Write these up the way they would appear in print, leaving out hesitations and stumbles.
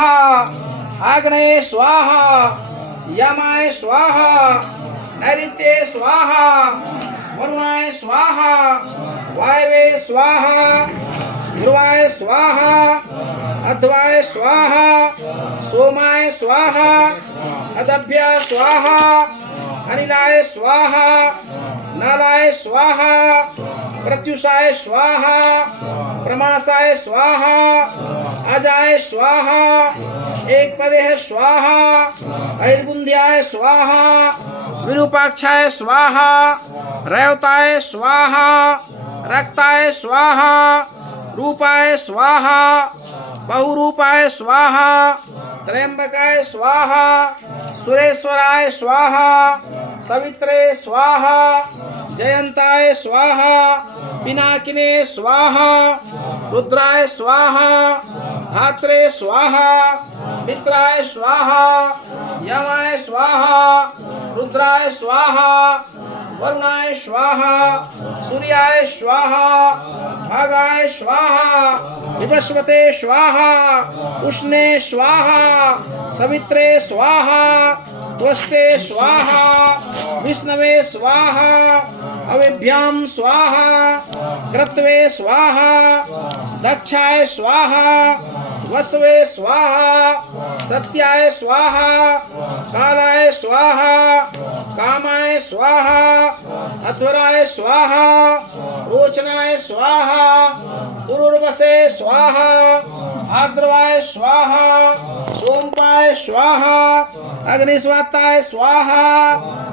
आग्नेये स्वाहा यमाय स्वाहा नैऋत्ये स्वाहा वरुणाय स्वाहा वायवे स्वाहा ध्रुवाय स्वाहा अध्वाय स्वाहा सोमाय स्वाहा अदभ्य स्वाहा अनिलाय स्वाहा नालाय स्वाहा प्रत्युषाय स्वाहा प्रमासाय स्वाहा अजाय स्वाहा एक पदे स्वाहा ऐर्बुंध्याय स्वाहा विरूपाक्षाय स्वाहा रेवताय स्वाहा रक्ताय स्वाहा रूपाय स्वाहा बहुरूपाय स्वाहा त्र्यंबकाय स्वाहा सुरेश्वराय स्वाहा सवित्रे स्वाहा जयंताय स्वाहा पिनाकिने स्वाहा रुद्राय स्वाहा धात्रे स्वाहा मित्राय स्वाहा यमाय स्वाहा रुद्राय स्वाहा वरुणाय स्वाहा सूर्याय स्वाहा भागाय स्वाहा विवस्वते स्वाहा उष्णे स्वाहा सवित्रे स्वाहा त्वष्टे स्वाहा विष्णवे स्वाहा अविभ्याम स्वाहा कृत्वे स्वाहा दक्षाय स्वाहा वसवे स्वाहा सत्याय स्वाहा कालाय स्वाहा कामाय स्वाहा अध्वराय स्वाहा रोचनाय स्वाहा पुरुर्वसे स्वाहा भाद्रवाय स्वाहा सोमपाय स्वाहा अग्निस्वाताय स्वाहा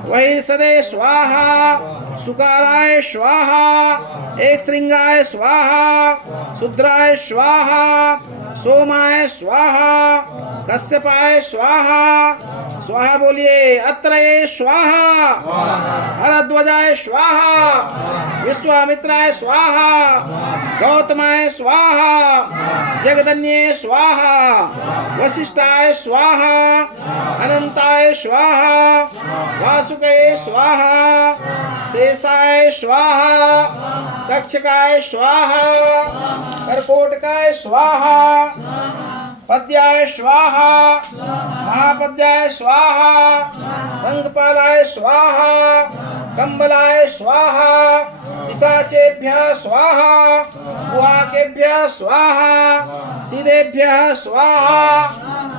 वैसदे स्वाहा सुकाराय स्वाहा एक श्रृंगाय स्वाहा शुद्राय स्वाहा सोमाय स्वाहा कश्यपाय स्वाहा स्वाहा बोलिए अत्रये स्वाहा हरध्वजाय स्वाहा विश्वामित्राय स्वाहा गौतमाय स्वाहा जगदन्ये स्वाहा वशिष्ठाय स्वाहा अनंताय स्वाहा वासुके स्वाहा शेषाय स्वाहा दक्षकाय स्वाहा कर्कोटकाय स्वाहा पद्याय स्वाहा महापद्याय स्वाहा संघपालाय स्वाहा कंबलाय स्वाहा पिशाचेभ्यः स्वाहा कुहाकेभ्यः स्वाहा सिद्धेभ्यः स्वाहा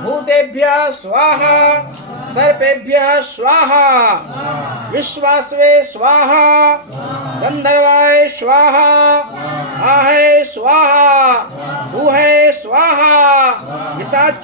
भूतेभ्यः स्वाहा सर्पेभ्यः स्वाहा विश्वासवे स्वाहा गंधर्वाय स्वाहा आहे स्वाहा भूहे स्वाहा हिताची